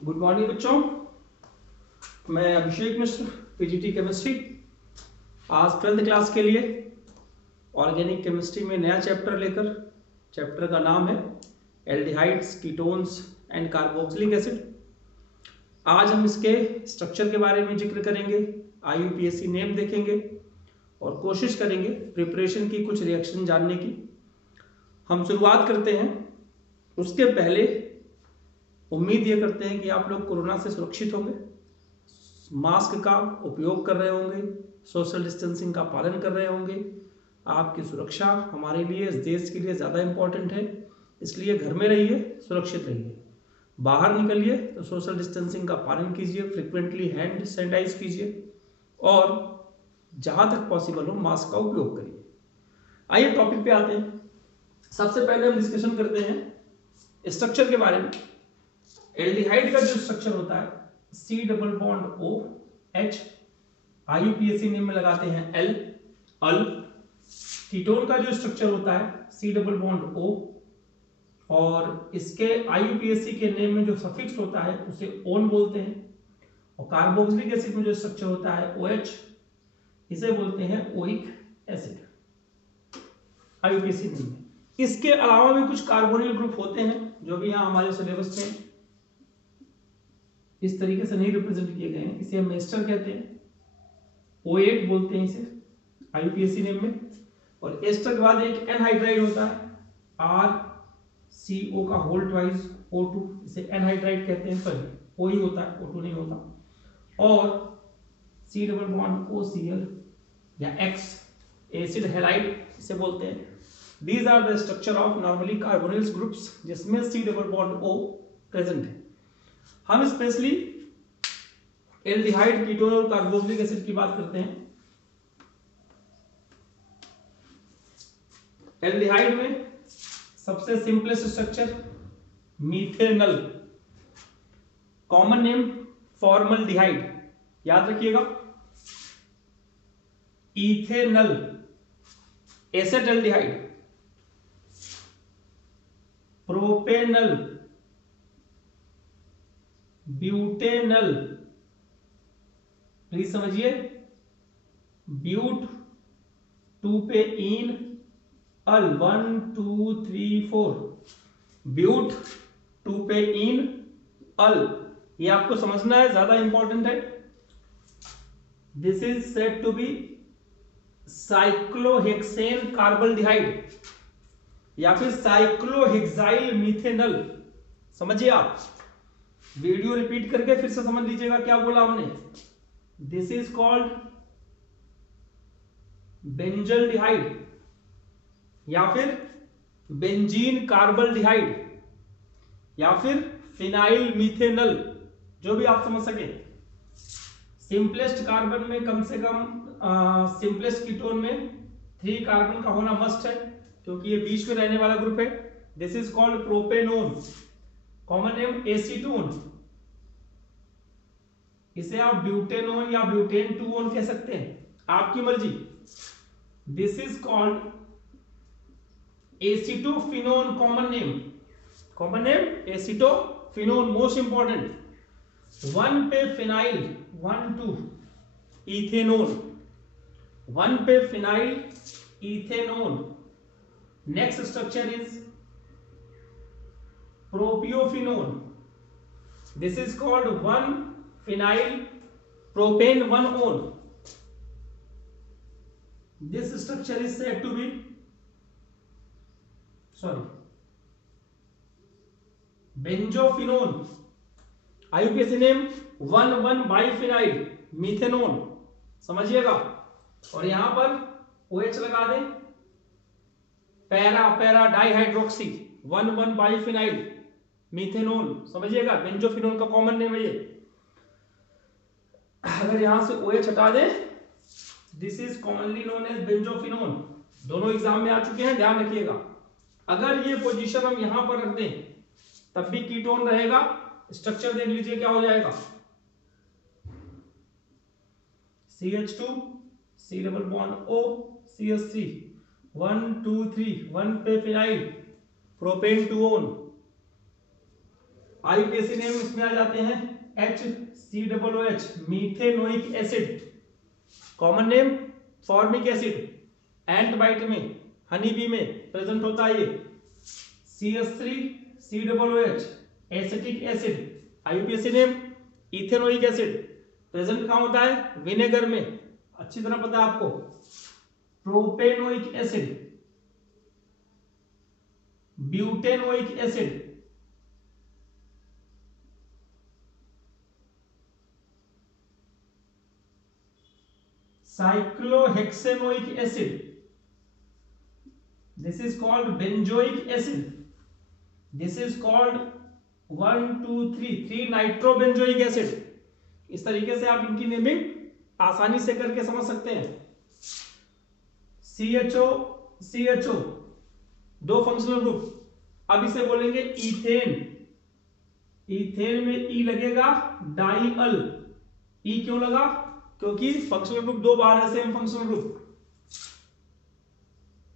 Good morning बच्चों। मैं अभिषेक मिश्र, PGT chemistry. आज 12th क्लास के लिए ऑर्गेनिक केमिस्ट्री में नया चैप्टर लेकर, चैप्टर का नाम है aldehydes, ketones and carboxylic acid. आज हम इसके स्ट्रक्चर के बारे में जिक्र करेंगे, IUPAC नेम देखेंगे और कोशिश करेंगे प्रिपरेशन की कुछ रिएक्शन जानने की। हम शुरुआत करते हैं। उसके पहले उम्मीद ये करते हैं कि आप लोग कोरोना से सुरक्षित होंगे, मास्क का उपयोग कर रहे होंगे, सोशल डिस्टेंसिंग का पालन कर रहे होंगे। आपकी सुरक्षा हमारे लिए, इस देश के लिए ज़्यादा इम्पोर्टेंट है, इसलिए घर में रहिए, सुरक्षित रहिए। बाहर निकलिए तो सोशल डिस्टेंसिंग का पालन कीजिए, फ्रिक्वेंटली हैंड सैनिटाइज कीजिए और जहाँ तक पॉसिबल हो मास्क का उपयोग करिए। आइए टॉपिक पे आते हैं। सबसे पहले हम डिस्कशन करते हैं स्ट्रक्चर के बारे में। एल्डिहाइड का जो स्ट्रक्चर होता है C double bond OH, IUPAC name में लगाते हैं L, अल। कीटोन का जो स्ट्रक्चर होता है C डबल बॉन्ड O और इसके IUPAC के नेम में जो सफिक्स होता है उसे ओन बोलते हैं। और कार्बोक्सिलिक एसिड में जो स्ट्रक्चर होता है OH, इसे बोलते हैं ओइक एसिड, IUPAC नेम में। इसके अलावा भी कुछ कार्बोनिल ग्रुप होते हैं जो भी यहाँ हमारे सिलेबस में इस तरीके से नहीं रिप्रेजेंट किए गए हैं। इसे हम एस्टर कहते हैं, O8 बोलते हैं इसे IUPAC नेम में। और एस्टर के बाद एक एनहाइड्राइड होता है RCO का होल ट्वाइस O2, इसे एनहाइड्राइड कहते हैं। सॉरी, O ही होता है, O2 नहीं होता। और C डबल बॉन्ड OCl या X, एसिड हैलाइड इसे बोलते हैं। These are the structure of normally carbonyl groups जिसमें C double bond O present है। हम स्पेशली एल्डिहाइड, कीटोन और कार्बोक्सिलिक एसिड की बात करते हैं। एल्डिहाइड में सबसे simplest structure methanal, common name formaldehyde, याद रखिएगा। Ethanal, acetaldehyde, propanal, butanal, please समझिए, ब्यूट 2 पे इन अल, 1 2 3 4, ब्यूट 2 पे इन अल, ये आपको समझना है, ज्यादा इंपॉर्टेंट है। This is said to be cyclohexane carbaldehyde या फिर साइक्लोहेक्साइल मीथेनल। समझिए आप, वीडियो रिपीट करके फिर से समझ लीजिएगा क्या बोला हमने। दिस इज कॉल्ड बेंजल्डिहाइड या फिर बेंजीन कार्बल्डिहाइड या फिर फिनाइल मीथेनल, जो भी आप समझ सके। सिंपलेस्ट कार्बन में कम से कम सिंपलेस्ट कीटोन में 3 कार्बन का होना मस्ट है, क्योंकि ये बीच में रहने वाला ग्रुप है। This is called propanone, common name acetone. इसे आप ब्यूटेनोन या ब्यूटेन 2-ओन कह सकते हैं, आपकी मर्जी। This is called acetophenone, common name acetophenone, most important. 1 पे फिनाइल, 1 2 इथेनोन, 1 पे phenyl ethanone. Next structure is propiophenone. This is called 1 phenyl propane one. This structure is said to be, benzophenoon, IUPAC name 1 biphenyl मीथेनोन, समझिएगा। और यहां पर OH लगा दें, para dihydroxy 1 biphenyl मीथेनोन, समझिएगा। Benzophenone का कॉमन नेम है ये। अगर यहां से OH हटा दें, this is commonly known as benzophenone. दोनों एग्जाम में आ चुके हैं, ध्यान रखिएगा। अगर ये पोजीशन हम यहां पर रख दें तब भी कीटोन रहेगा। स्ट्रक्चर देख लीजिए क्या हो जाएगा। CH2, C double bond O, CH3, 1 2 3, 1 पे phenyl, propane one, IUPAC name इसमें आ जाते हैं HCOOH, methanoic acid. Common name formic acid. Ant bite में, हनी बी में प्रेजेंट होता है ये CH3COOH, acetic acid. IUPAC name ethanoic acid. Present कहां होता है? विनेगर में, अच्छी तरह पता है आपको। Propanoic acid, butanoic acid, cyclohexanoic acid, this is called benzoic acid, this is called 1 2 3 nitrobenzoic acid. इस तरीके से आप इनकी नेमिंग आसानी से करके समझ सकते हैं। CHO दो फंक्शनल ग्रुप। अब इसे बोलेंगे इथेन। इथेन में ई लगेगा डाइअल। ई क्यों लगा? क्योंकि फंक्शनल ग्रुप दो बार है, same functional group.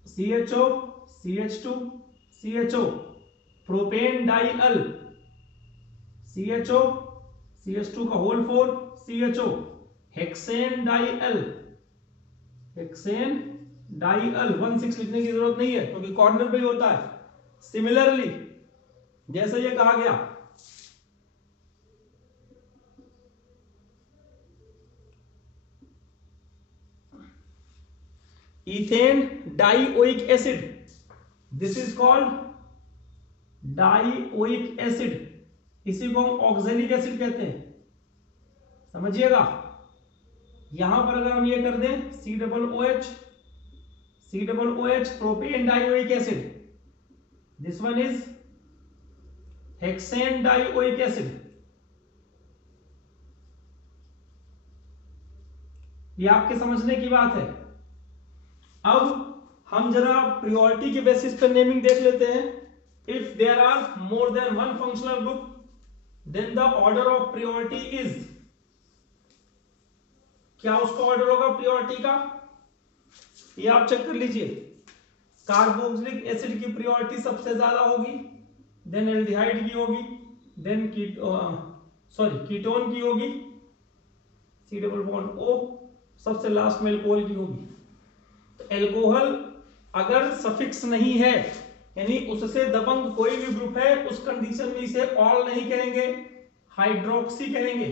CHO CH2 CHO, propane dial, CHO CH2 का whole 4 CHO, hexane dial, hexane dial 1,6 लिखने की जरूरत नहीं है क्योंकि कॉर्नर पे ही होता है। सिमिलरली जैसे ये कहा गया ethane dioic acid, this is called dioic acid. इसी को हम ऑक्जेलिक एसिड कहते हैं, समझिएगा। यहां पर अगर हम ये कर दें COOH propane dioic acid, this one is hexane dioic acid. ये आपके समझने की बात है। अब हम जरा प्रियोरिटी के बेसिस पर नेमिंग देख लेते हैं। If there are more than one functional group then the order of priority is, क्या उसका ऑर्डर होगा प्रियोरिटी का? ये आप चेक कर लीजिए। कार्बोक्सिलिक एसिड की प्रियोरिटी सबसे ज्यादा होगी, देन एल्डिहाइड की होगी, देन कीटोन की होगी, C डबल बॉन्ड O, सबसे लास्ट में एल्कोहल की होगी। तो एल्कोहल अगर सफिक्स नहीं है, यानी उससे दबंग कोई भी ग्रुप है, उस कंडीशन में इसे ऑल नहीं कहेंगे, हाइड्रोक्सी कहेंगे।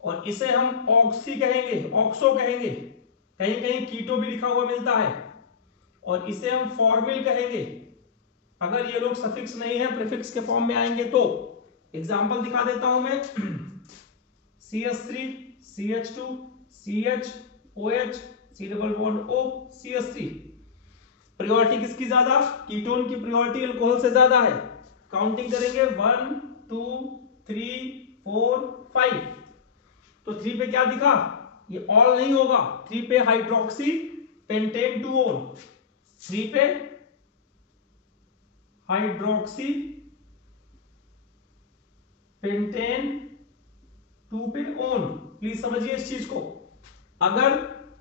और इसे हम ऑक्सी कहेंगे, ऑक्सो कहेंगे, कहीं कहीं कीटो भी लिखा हुआ मिलता है। और इसे हम फॉर्मिल कहेंगे अगर ये लोग सफिक्स नहीं है, प्रीफिक्स के फॉर्म में आएंगे तो। एग्जांपल दिखा देता हूं मैं। CH3 CH2 CHOH, C double bond O, CH3। Priority किसकी ज्यादा? कीटोन की प्रियोरिटी अल्कोहल से ज्यादा है। काउंटिंग करेंगे 1 2 3 4 5। तो 3 पे क्या दिखा? ये ऑल नहीं होगा। 3 पे हाइड्रोक्सी पेंटेन 2-ओन, 3 पे हाइड्रोक्सी पेंटेन 2 पे ओन। प्लीज समझिए इस चीज को। अगर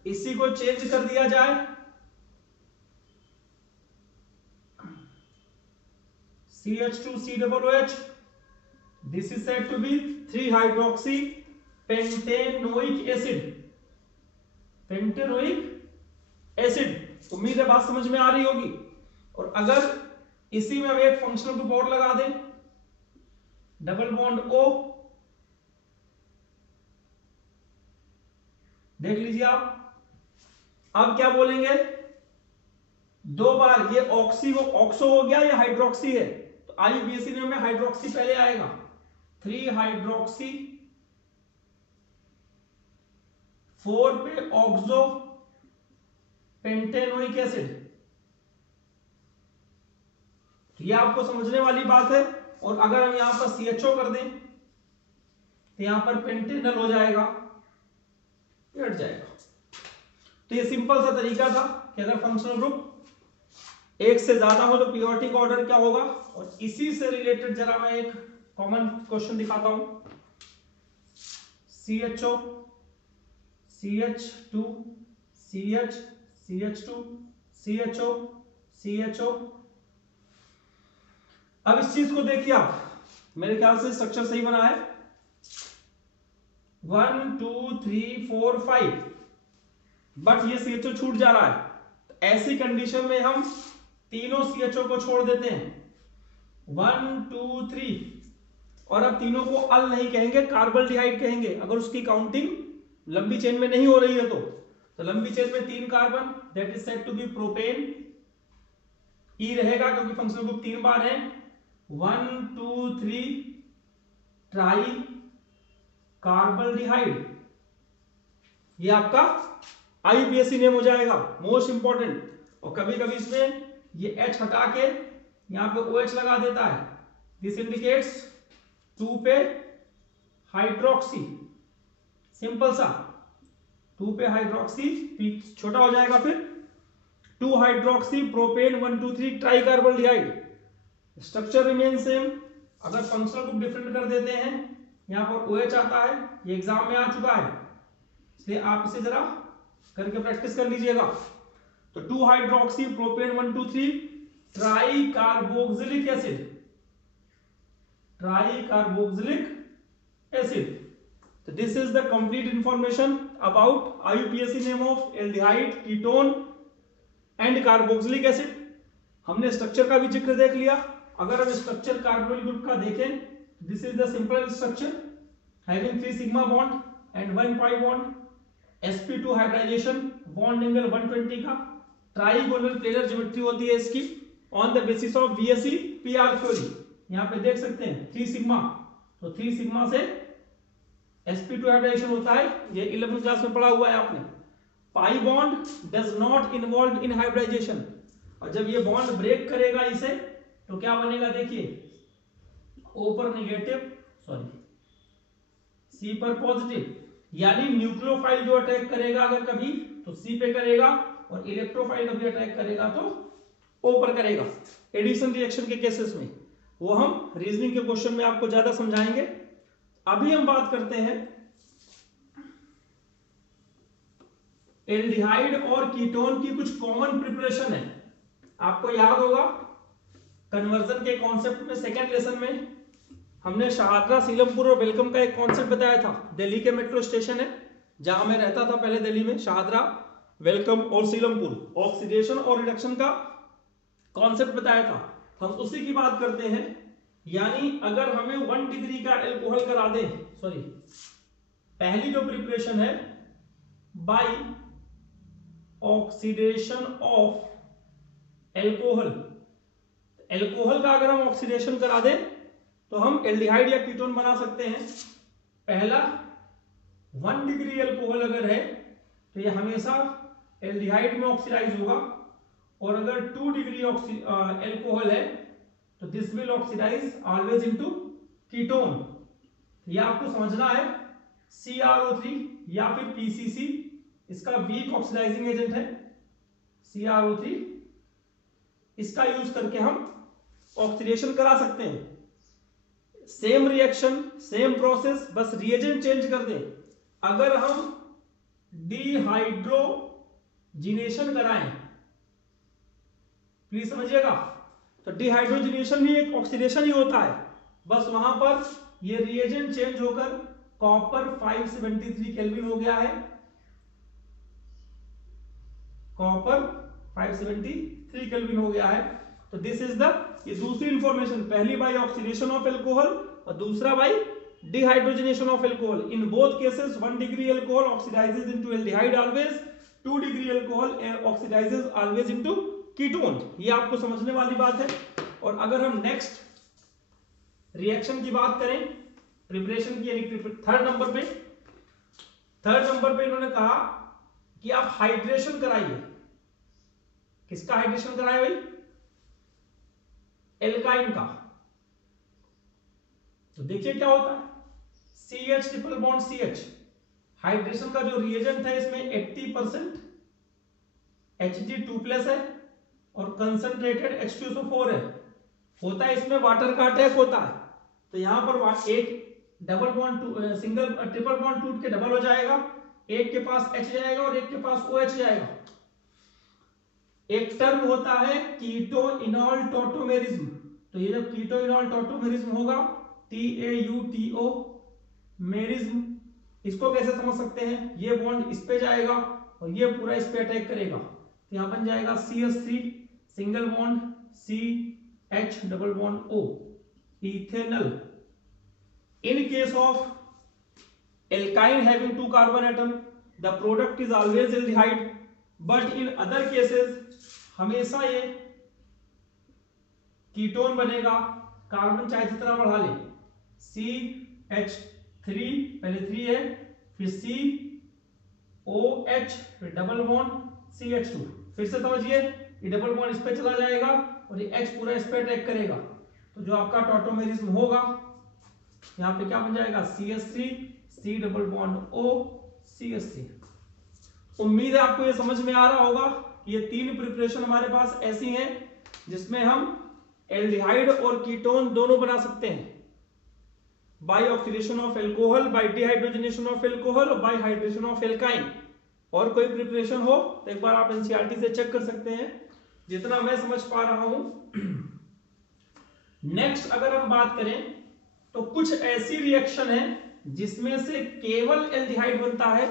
इसी को चेंज कर दिया जाए, CH2 COOH, this is said to be 3-hydroxy pentanoic acid. Pentanoic acid. उम्मीद है बात समझ में आ रही होगी। और अगर इसी में हम एक फंक्शनल ग्रुप और लगा दें, डबल बॉन्ड O, देख लीजिए आप। अब क्या बोलेंगे? दो बार ये ऑक्सी हो, ऑक्सो हो गया, या हाइड्रोक्सी है, तो आईयूपीएसी में हाइड्रोक्सी पहले आएगा। 3-हाइड्रोक्सी, 4 पे ऑक्सो पेंटेनोइक एसिड। तो ये आपको समझने वाली बात है। और अगर हम यहां पर CHO कर दें तो यहां पर पेंटेनल हो जाएगा, हट जाएगा। तो ये सिंपल सा तरीका था कि अगर फंक्शनल ग्रुप एक से ज्यादा हो तो प्रियोरिटी का ऑर्डर क्या होगा। और इसी से रिलेटेड जरा मैं एक कॉमन क्वेश्चन दिखाता हूं। CHO CH2 CH CH2 CHO CHO। अब इस चीज को देखिए आप, मेरे ख्याल से स्ट्रक्चर सही बना है। 1 2 3 4 5, बट ये CHO छूट जा रहा है। तो ऐसी कंडीशन में हम तीनों CHO को छोड़ देते हैं, 1 2 3, और अब तीनों को अल नहीं कहेंगे, कार्बल्डिहाइड कहेंगे अगर उसकी काउंटिंग लंबी चेन में नहीं हो रही है तो लंबी चेन में 3 carbon, that is said to be propane. E रहेगा क्योंकि फंक्शनल ग्रुप 3 बार है। 1 2 3 ट्राई कार्बल्डिहाइड, ये आपका IUPAC नेम हो जाएगा, मोस्ट इंपॉर्टेंट। और कभी कभी इसमें ये H हटा के यहां पे OH लगा देता है, दिस इंडिकेट्स 2 पे हाइड्रोक्सी, सिंपल सा 2 पे हाइड्रोक्सी, छोटा हो जाएगा फिर 2 hydroxy propane 1 2 3 tri carbaldehyde. Structure remain same, अगर फंक्शनल ग्रुप डिफरेंट कर देते हैं, यहां पर OH आता है, ये एग्जाम में आ चुका है, इसलिए आप इसे जरा करके प्रैक्टिस कर लीजिएगा। तो 2 hydroxy propane 1 2 3 tri carboxylic acid, tri carboxylic acid. तो this is the complete information about IUPAC name of aldehyde, ketone and carboxylic acid. हमने स्ट्रक्चर का भी जिक्र देख लिया। अगर हम स्ट्रक्चर कार्बोनिल ग्रुप का देखें, this is the simple structure having 3 sigma bond and 1 pi bond, sp2 hybridization, bond angle 120 का, ट्राइगोनल प्लेनर ज्योमेट्री होती है इसकी on the basis of VSE PR theory. यहां पे देख सकते हैं 3 सिग्मा, तो 3 सिग्मा से sp2 हाइब्रिडाइजेशन होता है, ये 11th क्लास में पढ़ा हुआ है आपने। Pi bond does not involve in hybridization, और जब ये बॉन्ड ब्रेक करेगा इसे तो क्या बनेगा, देखिए O पर नेगेटिव, सॉरी C पर पॉजिटिव, यानी न्यूक्लियोफाइल जो अटैक करेगा अगर कभी तो C पे करेगा, और इलेक्ट्रोफाइल कभी अटैक करेगा तो O पर करेगा। एडिशन रिएक्शन के केसेस में वो हम रीजनिंग के क्वेश्चन में आपको ज्यादा समझाएंगे। अभी हम बात करते हैं एल्डिहाइड और कीटोन की कुछ कॉमन प्रिपरेशन है। आपको याद होगा कन्वर्जन के कॉन्सेप्ट में सेकेंड लेसन में हमने शाहदरा, सीलमपुर और वेलकम का एक कॉन्सेप्ट बताया था। दिल्ली के मेट्रो स्टेशन है जहां मैं रहता था पहले दिल्ली में, शाहदरा, वेलकम और सीलमपुर, ऑक्सीडेशन और रिडक्शन का कॉन्सेप्ट बताया था। हम उसी की बात करते हैं, यानी अगर हमें 1 डिग्री का एल्कोहल करा दें, सॉरी पहली जो प्रिपरेशन है by oxidation of alcohol, alcohol का अगर हम ऑक्सीडेशन करा दें तो हम एल्डिहाइड या कीटोन बना सकते हैं। पहला 1 डिग्री एल्कोहल अगर है तो ये हमेशा एल्डिहाइड में ऑक्सीडाइज होगा, और अगर 2 डिग्री एल्कोहल है तो this will oxidise always into ketone. ये आपको समझना है, CrO3 या फिर PCC इसका वीक ऑक्सीडाइजिंग एजेंट है, CrO3, इसका यूज करके हम ऑक्सीडेशन करा सकते हैं। सेम रिएक्शन सेम प्रोसेस, बस रिएजेंट चेंज कर दें। अगर हम डिहाइड्रोजिनेशन कराएं, प्लीज समझिएगा, तो डिहाइड्रोजिनेशन भी एक ऑक्सीडेशन ही होता है, बस वहां पर ये रिएजेंट चेंज होकर कॉपर 573 केल्विन हो गया है, कॉपर 573 केल्विन हो गया है। तो दिस इज द, ये दूसरी इंफॉर्मेशन, पहली बाय ऑक्सीडेशन ऑफ एल्कोहल और दूसरा by dehydrogenation of alcohol. In both cases 1 degree alcohol oxidises into aldehyde always, 2 degree alcohol oxidises always into ketone. ये आपको समझने वाली बात है। और अगर हम नेक्स्ट रिएक्शन की बात करें, प्रिपरेशन की, यानी थर्ड नंबर पे इन्होंने कहा कि आप हाइड्रेशन कराइए। किसका हाइड्रेशन कराए भाई? एल्काइन का। तो देखिए क्या होता है, CH triple bond CH, hydration का जो रिएजेंट है इसमें 80% Hg2+ है और कंसंट्रेटेड H2SO4 है। होता है इसमें वाटर का अटैक होता है, तो यहां पर एक double bond single triple bond टूट के डबल हो जाएगा, एक के पास H जाएगा और एक के पास OH जाएगा। एक टर्म होता है कीटो इनॉल टोटोमेरिज्म। तो ये जब कीटो इनॉल टोटोमेरिज्म होगा TAUTO, मेरिज्म। इसको कैसे समझ सकते हैं, ये बॉन्ड इस पे जाएगा और ये पूरा इस पे अटैक करेगा, तो यहां बन जाएगा CH3 single bond CH double bond O, ethanal. In case of alkyne having 2 carbon atom, the product is always aldehyde, but in other cases हमेशा ये कीटोन बनेगा, कार्बन चाहे जितना बढ़ा ले, CH3 पहले 3 है, फिर COH, फिर डबल बॉन्ड CH2, फिर से समझिए ये डबल बॉन्ड इस पे चला जाएगा और ये H पूरा इस पे अटैक करेगा, तो जो आपका टॉटोमेरिज्म होगा यहाँ पे क्या बन जाएगा, CH3 C double bond O CH3। उम्मीद है आपको ये समझ में आ रहा होगा कि ये 3 प्रिपरेशन हमारे पास ऐसी हैं जिसमें हम एल्डिहाइड और कीटोन दोनों बना सकते हैं, by oxidation of alcohol, by dehydrogenation of alcohol और बाय हाइड्रेशन ऑफ एल्काइन। और कोई प्रिपरेशन हो तो एक बार आप एनसीईआरटी से चेक कर सकते हैं, जितना मैं समझ पा रहा हूं। नेक्स्ट अगर हम बात करें तो कुछ ऐसी रिएक्शन है जिसमें से केवल एल्डिहाइड बनता है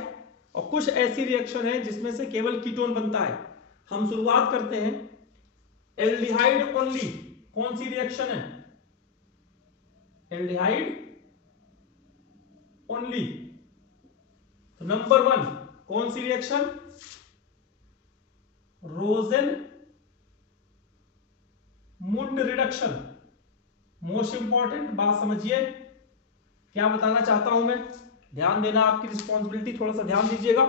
और कुछ ऐसी रिएक्शन है जिसमें से केवल कीटोन बनता है। हम शुरुआत करते हैं एल्डिहाइड ओनली। कौन सी रिएक्शन है, एल्डिहाइड ओनली। तो नंबर 1 कौन सी रिएक्शन, रोजेनमुंड रिडक्शन। मोस्ट इंपॉर्टेंट बात समझिए, क्या बताना चाहता हूं मैं, ध्यान देना आपकी रिस्पॉन्सिबिलिटी, थोड़ा सा ध्यान दीजिएगा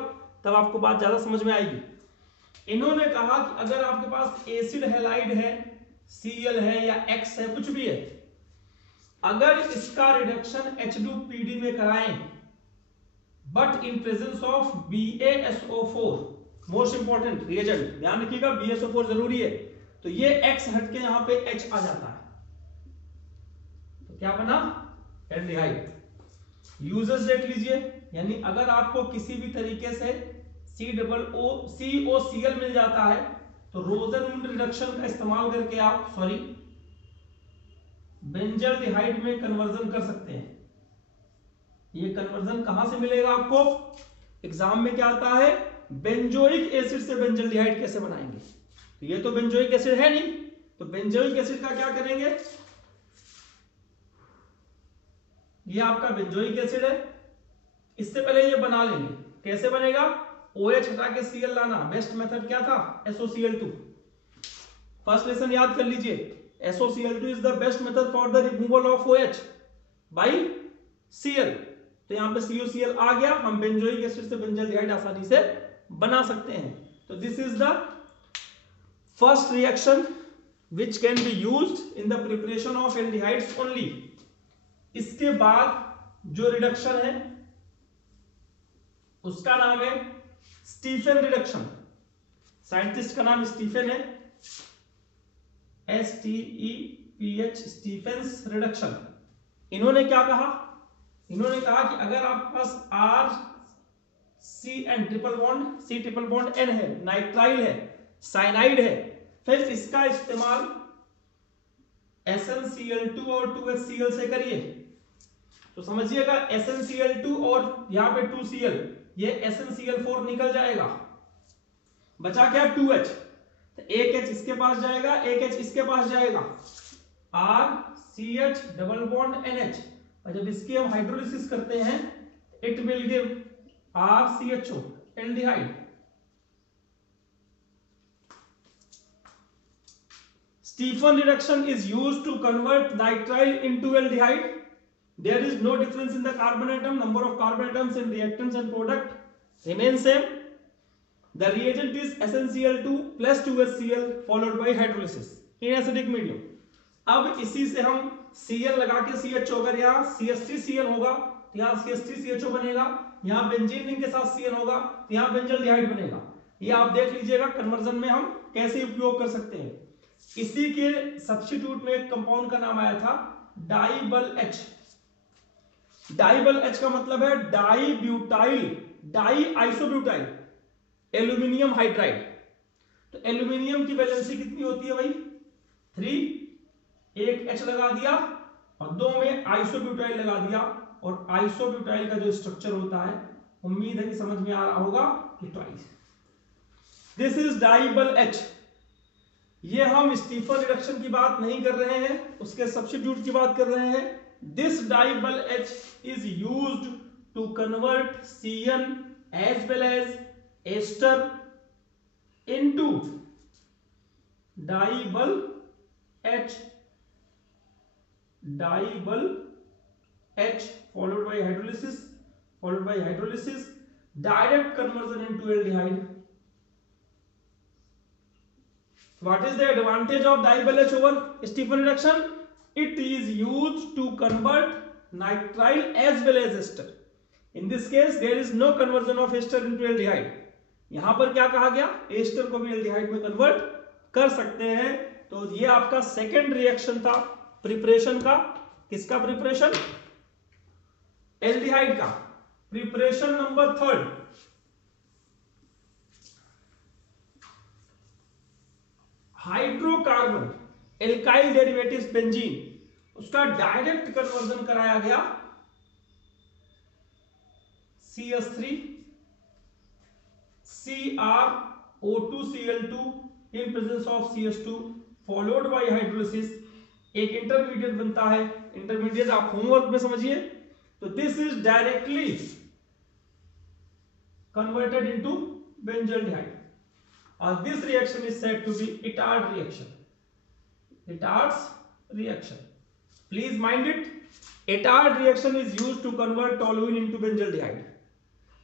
तब आपको बात ज्यादा समझ में आएगी। इन्होंने कहा कि अगर आपके पास एसिड हैलाइड है, Cl है या X है, कुछ भी है, अगर इसका रिडक्शन H2PD में कराएं but in presence of BaSO4, most important reagent, ध्यान रखिएगा BaSO4 जरूरी है, तो ये X हटके यहां पे H आ जाता है, तो क्या बना, एल्डिहाइड। यूजेस देख लीजिए, यानी अगर आपको किसी भी तरीके से COCl मिल जाता है तो रोजेनमुंड रिडक्शन का इस्तेमाल करके आप बेंजल्डिहाइड में कन्वर्जन कर सकते हैं। ये कन्वर्जन कहां से मिलेगा आपको, एग्जाम में क्या आता है, बेंजोइक एसिड से बेंजल्डिहाइड कैसे बनाएंगे, तो ये तो बेंजोइक एसिड है नहीं, तो बेंजोइक एसिड का क्या करेंगे, ये आपका बेंजोइक एसिड है, इससे पहले ये बना लेंगे, कैसे बनेगा, OH हटा के Cl लाना, बेस्ट मेथड क्या था, SOCl2। फर्स्ट लेसन याद कर लीजिए, SOCl2 is the best method for the removal of OH by Cl। तो यहां पे COCl आ गया, हम बेंजोइक एसिड से बेंजल्डिहाइड आसानी से बना सकते हैं। तो this is the first reaction which can be used in the preparation of aldehydes only। इसके बाद जो रिडक्शन है उसका नाम है स्टीफन रिडक्शन। साइंटिस्ट का नाम स्टीफन है, STEPH, स्टीफेंस रिडक्शन। इन्होंने क्या कहा, इन्होंने कहा कि अगर आपके पास RCN triple bond C triple bond N है, नाइट्राइल है, साइनाइड है, फिर इसका इस्तेमाल SnCl2 और 2HCl से करिए। तो समझिएगा SnCl2 और यहां पे 2Cl, ये SnCl4 निकल जाएगा, बचा क्या 2H, तो एक H इसके पास जाएगा, एक H इसके पास जाएगा, RCH डबल बॉन्ड NH, और जब इसकी हम हाइड्रोलिसिस करते हैं it will give RCHO aldehyde. Stephan reduction is used to convert nitrile into aldehyde. There is no difference in the carbon atom. Number of carbon atoms in reactants and product remain same. The reagent is SnCl2 plus 2HCl followed by hydrolysis in acidic medium. अब इसी से हम Cl लगा के CHO, अगर यहाँ CH3Cl होगा तो यहाँ CH3CHO बनेगा, यहाँ बेंजीन रिंग के साथ Cl होगा तो यहाँ बेंजल्डिहाइड बनेगा। ये आप देख लीजिएगा कन्वर्जन में हम कैसे उपयोग कर सकते हैं। इसी के सब्स्टिट्यूट में एक कंपाउंड का नाम आया था डाइबल H। डाइबल H का मतलब है di butyl, di isobutyl aluminium hydride. तो एल्यूमिनियम की वैलेंसी कितनी होती है भाई, 3, एक H लगा दिया और 2 में आइसोब्यूटाइल लगा दिया, और आइसोब्यूटाइल का जो स्ट्रक्चर होता है, उम्मीद है कि समझ में आ रहा होगा कि twice. This is DIBAL H। ये हम स्टीफन रिडक्शन की बात नहीं कर रहे हैं, उसके सब्स्टिट्यूट की बात कर रहे हैं। This DIBAL H is used to convert CN as well as ester into DIBAL H, DIBAL H followed by hydrolysis, direct conversion into aldehyde. What is the advantage of dibyl H over Stephan reduction? It is used to convert nitrile as well as ester. In this case, there is no conversion of ester into aldehyde. यहां पर क्या कहा गया, ester को भी aldehyde में convert कर सकते हैं। तो ये आपका सेकेंड रिएक्शन था प्रिपरेशन का। किसका प्रिपरेशन? एल्डिहाइड का। Preparation number third, hydrocarbon alkyl derivatives benzene, उसका डायरेक्ट कन्वर्जन कराया गया CS3 CrO2Cl2 in presence of CS2 followed by hydrolysis। एक इंटरमीडिएट बनता है, इंटरमीडिएट आप होमवर्क में समझिए। तो this is directly converted into benzaldehyde, और this reaction is said to be Etard reaction. Etard's reaction, please mind it, Etard reaction is used to convert toluene into benzaldehyde.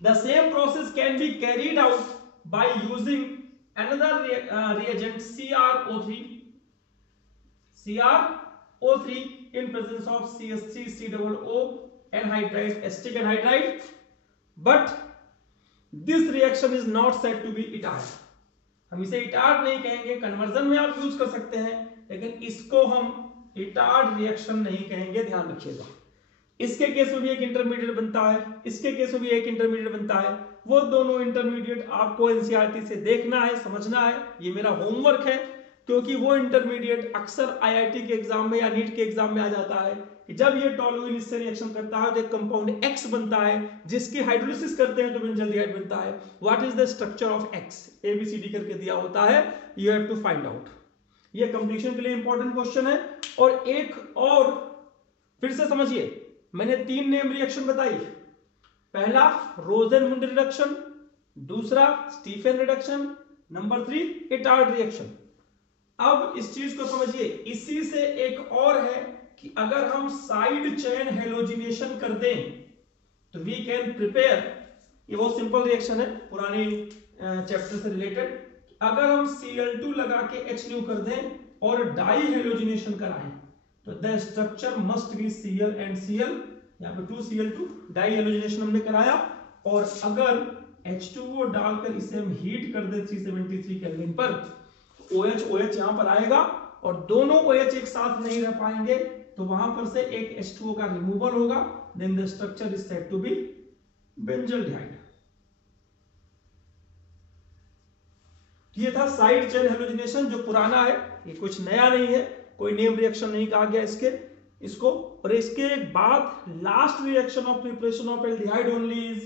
The same process can be carried out by using another reagent CrO3 in presence of CS3COO anhydride acetic anhydride, but this reaction is not said to be itard। हम इसे Etard नहीं कहेंगे, conversion में आप use कर सकते हैं, लेकिन इसको हम इटार्ड रिएक्शन नहीं कहेंगे, ध्यान रखिएगा। इसके केस में भी एक इंटरमीडिएट बनता है, इसके केस में भी एक इंटरमीडिएट बनता है। वो दोनों इंटरमीडिएट आपको एनसीईआरटी से देखना है, समझना है, ये मेरा होमवर्क है, क्योंकि वो इंटरमीडिएट अक्सर आईआईटी के एग्जाम में या नीट के एग्जाम में आ जाता है कि जब ये टोलुइन इससे रिएक्शन करता है तो एक कंपाउंड X बनता है, जिसकी हाइड्रोलिसिस करते हैं तो बेंजल्डिहाइड बनता है। What is the structure of X? ABCD करके दिया होता है, you have to find out. ये कंप्लीशन के लिए इंपॉर्टेंट क्वेश्चन है। और एक और फिर से समझिए, मैंने 3 नेम रिएक्शन बताई। पहला रोजेनमुंड रिडक्शन, दूसरा Stephen reduction, number 3 Etard reaction. अब इस चीज को समझिए, इसी से एक और है कि अगर हम साइड चेन हेलोजिनेशन कर दें तो वी कैन प्रिपेयर, ये बहुत सिंपल रिएक्शन है पुराने चैप्टर से रिलेटेड। अगर हम Cl2 लगा के HNO कर दें और डाई हेलोजिनेशन कराएं तो the structure must B Cl and Cl, यहाँ पे 2Cl2 डाई हेलोजिनेशन हमने कराया, और अगर H2O डालकर इसे हम हीट कर दें 373 केल्विन पर, OH OH यहाँ पर आएगा और दोनों OH एक साथ नहीं रह पाएंगे, तो वहां पर से एक H2O का रिमूवल होगा, then the structure is said to be benzaldehyde. ये था साइड चेन हेलोजिनेशन, जो पुराना है, ये कुछ नया नहीं है, कोई नेम रिएक्शन नहीं कहा गया इसको। और इसके बाद last reaction of preparation of aldehyde only is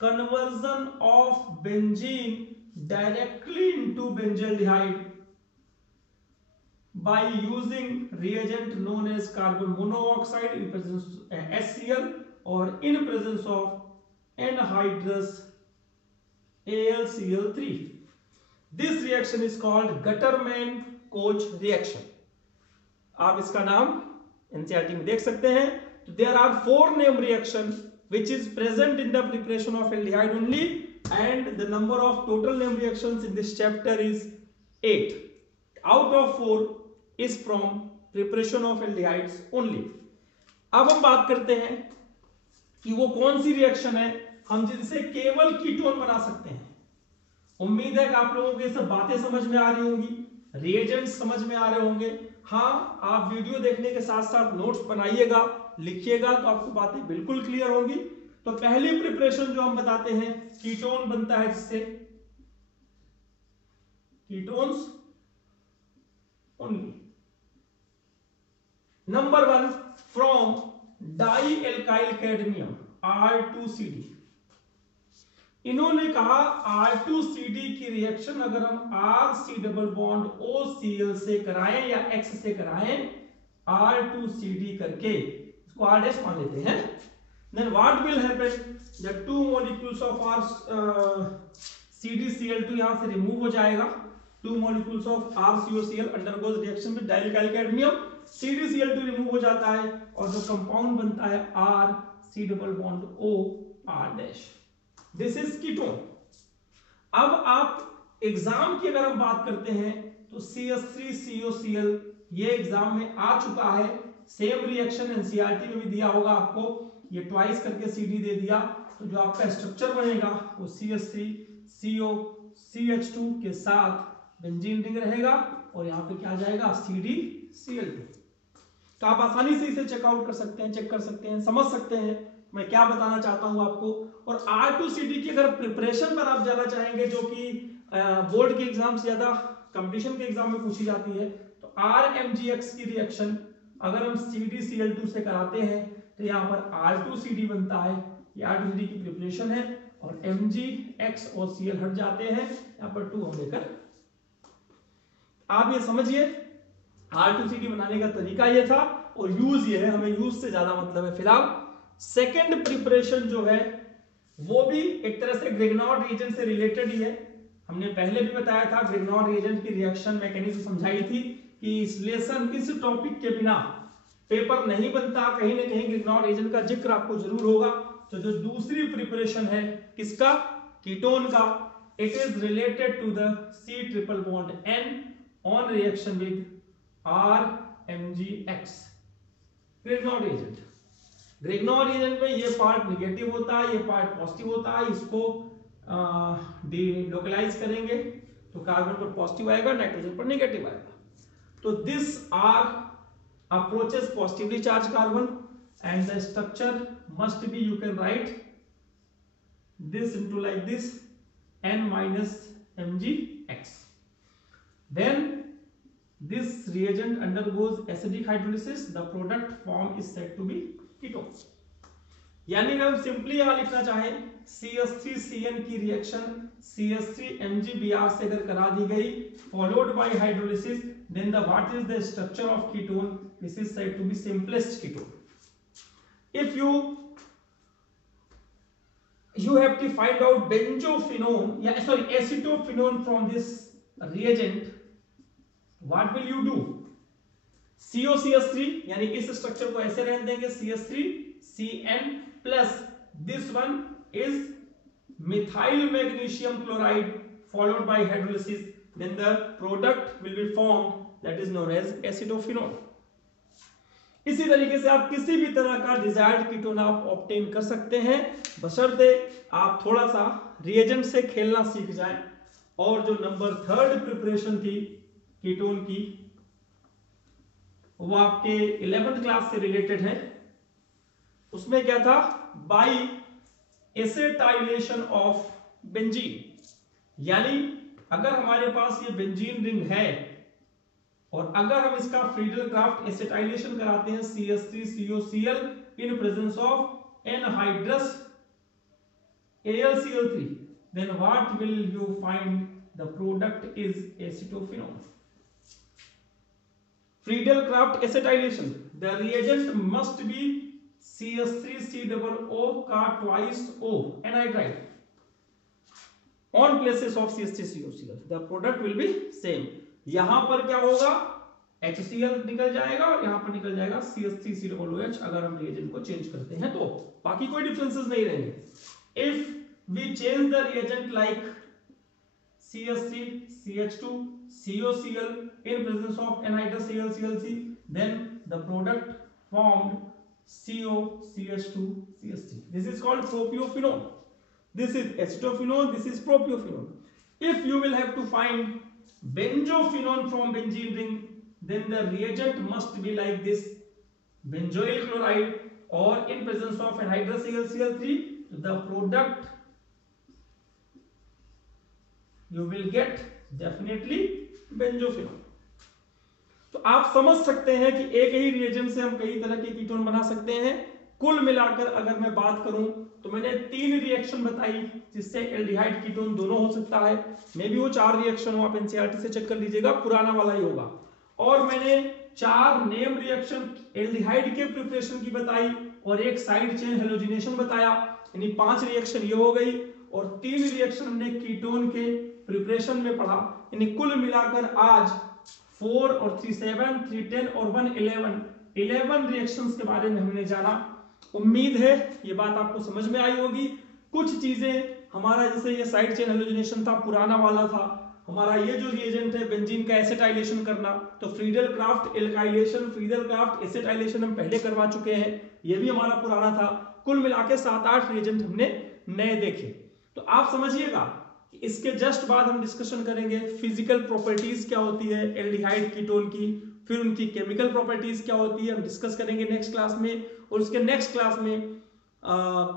conversion of benzene directly into benzaldehyde by using reagent known as carbon monoxide in presence HCl or in presence of anhydrous AlCl3. This reaction is called Gutterman-Koch reaction. आप इसका नाम NCERT में देख सकते हैं। तो there are 4 name reaction which is present in the preparation of aldehyde only, and the number of total name reactions in this chapter is 8. Out of 4 is from preparation of aldehydes only. अब हम बात करते हैं कि वो कौन सी reaction है हम जिनसे केवल कीटोन बना सकते हैं। उम्मीद है कि आप लोगों को ये सब बातें समझ में आ रही होंगी, रिएजेंट्स समझ में आ रहे होंगे। हाँ, आप वीडियो देखने के साथ साथ नोट्स बनाइएगा, लिखिएगा, तो आपको बातें बिल्कुल क्लियर होंगी। तो पहली प्रिपरेशन जो हम बताते हैं, कीटोन बनता है जिससे ketones only. Number 1 from di alkyl cadmium R2CD। इन्होंने कहा R2CD की रिएक्शन अगर हम RC डबल बॉन्ड OCl से कराएं या X से कराएं, R2CD करके इसको R डैश मान लेते हैं, then what will happen, the two molecules of CdCl2 यहां से रिमूव हो जाएगा, two molecules of RCOCl undergoes reaction with dialkyl cadmium, CdCl2 remove हो जाता है और जो कंपाउंड बनता है RC double bond O R dash, this is ketone. अब आप एग्जाम की अगर हम बात करते हैं तो CH3COCl ये एग्जाम में आ चुका है, सेम रिएक्शन एनसीईआरटी में भी दिया होगा आपको, ये ट्वाइस करके CD दे दिया, तो जो आपका स्ट्रक्चर बनेगा वो CH3COCH2 के साथ बेंजीन रिंग रहेगा और यहाँ पे क्या आ जाएगा CdCl2। तो आप आसानी से इसे चेकआउट कर सकते हैं, चेक कर सकते हैं, समझ सकते हैं मैं क्या बताना चाहता हूं आपको। और R2CD की अगर प्रिपरेशन पर आप जाना चाहेंगे, जो कि बोर्ड के एग्जाम से ज्यादा कंपटीशन के एग्जाम में पूछी जाती है, तो RMGX की रिएक्शन अगर हम CdCl2 से कराते हैं तो यहाँ पर R2CD बनता है, ये R2CD की प्रिपरेशन है, और MgX और Cl हट जाते हैं, यहाँ पर 2 हम लेकर, आप ये समझिए R2CD बनाने का तरीका ये था और यूज ये है, हमें यूज से ज्यादा मतलब है। फिलहाल सेकेंड प्रिपरेशन जो है वो भी एक तरह से ग्रिग्नॉर्ड रिएजेंट से रिलेटेड ही है। हमने पहले भी बताया था, ग्रिग्नॉर्ड रिएजेंट की रिएक्शन मैकेनिज्म समझाई थी कि इस लेसन इस टॉपिक के बिना पेपर नहीं बनता, कहीं ना कहीं ग्रिग्नॉर्ड रिएजेंट का जिक्र आपको जरूर होगा। तो जो दूसरी प्रिपरेशन है किसका, कीटोन का, it is related to the C triple bond N on reaction with RMGX Grignard reagent. Grignard reagent में ये पार्ट निगेटिव होता है, ये पार्ट पॉजिटिव होता है, इसको डिलोकलाइज करेंगे तो कार्बन पर पॉजिटिव आएगा, नाइट्रोजन पर नेगेटिव आएगा। तो this are approaches positively charge carbon and the structure must be, you can write this into like this N minus MgX. Then this reagent undergoes acidic hydrolysis, the product form is said to be ketone. यानी अगर हम simply यहां लिखना चाहें CH3CN की reaction CH3MgBr से अगर करा दी गई followed by hydrolysis, then the what is the structure of ketone, this is said to be simplest ketone. If you have to find out acetophenone from this reagent, what will you do? COCH3 यानी इस structure को ऐसे रहने देंगे CH3CN plus this one is methyl magnesium chloride followed by hydrolysis, then the product will be formed that is known as acetophenone. इसी तरीके से आप किसी भी तरह का डिजायर्ड कीटोन आप ऑब्टेन कर सकते हैं, बशर्ते आप थोड़ा सा रिएजेंट से खेलना सीख जाएं। और जो नंबर थर्ड प्रिपरेशन थी कीटोन की, वो आपके 11th क्लास से रिलेटेड है। उसमें क्या था, बाई एसेटाइलेशन ऑफ बेंजीन, यानी अगर हमारे पास ये बेंजीन रिंग है और अगर हम इसका फ्रीडल क्राफ्ट एसेटाइलेशन कराते हैं CH3COCl in presence of anhydrous AlCl3, then what will you find? The product is acetophenone. Friedel Crafts acetylation, the reagent must be CH3COO का twice O anhydride on places of CH3COCl. The product will be same. यहां पर क्या होगा, HCl निकल जाएगा और यहां पर निकल जाएगा CH3COOH अगर हम रिएजेंट को चेंज करते हैं तो, बाकी कोई डिफरेंसेस नहीं रहेंगे। If we change the reagent like CH3 CH2 COCl in presence of anhydrous AlClC, then the product formed COCH2 CH3. This is called propiophenone. This is acetophenone, this is propiophenone. If you will have to find benzophenone from benzene ring, then the reagent must be like this, benzoyl chloride, or in presence of anhydrous AlCl3, the product you will get definitely benzophenone. तो आप समझ सकते हैं कि एक ही reagent से हम कई तरह के कीटोन बना सकते हैं। कुल मिलाकर अगर मैं बात करूं तो मैंने 3 रिएक्शन बताई जिससे एल्डिहाइड कीटोन दोनों हो सकता है। मे भी वो 4 रिएक्शन हो, आप एनसीईआरटी से चेक कर लीजिएगा, पुराना वाला ही होगा। और मैंने 4 नेम रिएक्शन एल्डिहाइड के प्रिपरेशन की बताई और एक साइड चेन हेलोजिनेशन बताया, यानी 5 रिएक्शन ये हो गई। और 3 रिएक्शन हमने कीटोन के प्रिपरेशन में पढ़ा, यानी कुल मिलाकर आज 4 और 3 7, 3 10 और 1 11 रिएक्शंस के बारे में हमने जाना। उम्मीद है ये बात आपको समझ में आई होगी। कुछ चीजें हमारा, जैसे ये साइड चेन हेलोजिनेशन था, पुराना वाला था। हमारा ये जो रिएजेंट है बेंजीन का एसिटाइलेशन करना, तो Friedel craft alkylation, Friedel craft acetylation हम पहले करवा चुके हैं, ये भी हमारा पुराना था। कुल मिला के 7-8 रिएजेंट हमने नए देखे। तो आप समझिएगा इसके जस्ट बाद हम डिस्कशन करेंगे फिजिकल प्रॉपर्टीज क्या होती है एल्डिहाइड कीटोन की, फिर उनकी केमिकल प्रॉपर्टीज क्या होती है हम डिस्कस करेंगे नेक्स्ट क्लास में। और उसके नेक्स्ट क्लास में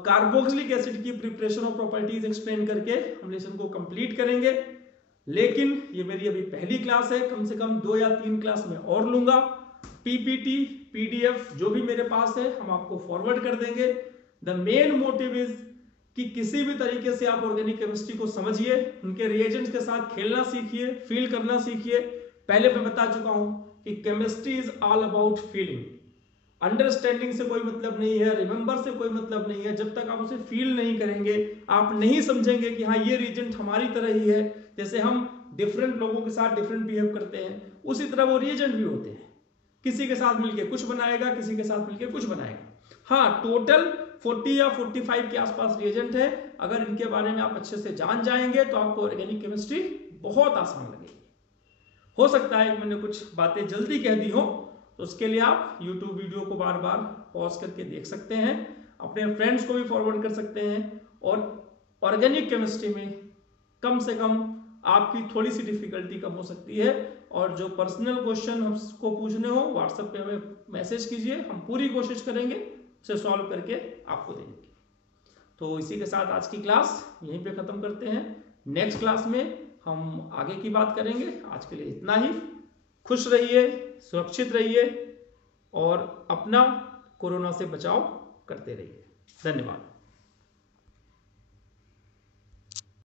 कार्बोक्सिलिक एसिड की प्रिपरेशन और प्रॉपर्टीज एक्सप्लेन करके हम लेसन को कंप्लीट करेंगे। लेकिन ये मेरी अभी पहली क्लास है, कम से कम 2 या 3 क्लास में और लूंगा। पीपीटी पीडीएफ जो भी मेरे पास है हम आपको फॉरवर्ड कर देंगे। द मेन मोटिव इज कि किसी भी तरीके से आप ऑर्गेनिक केमिस्ट्री को समझिए, उनके रिएजेंट्स के साथ खेलना सीखिए, फील करना सीखिए। पहले मैं बता चुका हूं कि chemistry is all about feeling. Understanding से कोई मतलब नहीं है, रिमेंबर से कोई मतलब नहीं है। जब तक आप उसे फील नहीं करेंगे, आप नहीं समझेंगे कि हाँ ये रिएजेंट हमारी तरह ही है, जैसे हम डिफरेंट लोगों के साथ डिफरेंट बिहेव करते हैं, उसी तरह वो रिएजेंट भी होते हैं। किसी के साथ मिलके कुछ बनाएगा, किसी के साथ मिलके कुछ बनाएगा। हाँ, टोटल 40 या 45 के आसपास रिएजेंट है। अगर इनके बारे में आप अच्छे से जान जाएंगे तो आपको ऑर्गेनिक केमिस्ट्री बहुत आसान लगेगी। हो सकता है कि मैंने कुछ बातें जल्दी कह दी हो, तो उसके लिए आप YouTube वीडियो को बार बार पॉज करके देख सकते हैं, अपने फ्रेंड्स को भी फॉरवर्ड कर सकते हैं। और ऑर्गेनिक केमिस्ट्री में कम से कम आपकी थोड़ी सी डिफिकल्टी कम हो सकती है। और जो पर्सनल क्वेश्चन हमको पूछने हो व्हाट्सएप पे हमें मैसेज कीजिए, हम पूरी कोशिश करेंगे उसे सॉल्व करके आपको देने की। तो इसी के साथ आज की क्लास यहीं पे खत्म करते हैं। नेक्स्ट क्लास में हम आगे की बात करेंगे। आज के लिए इतना ही। खुश रहिए, सुरक्षित रहिए और अपना कोरोना से बचाव करते रहिए। धन्यवाद।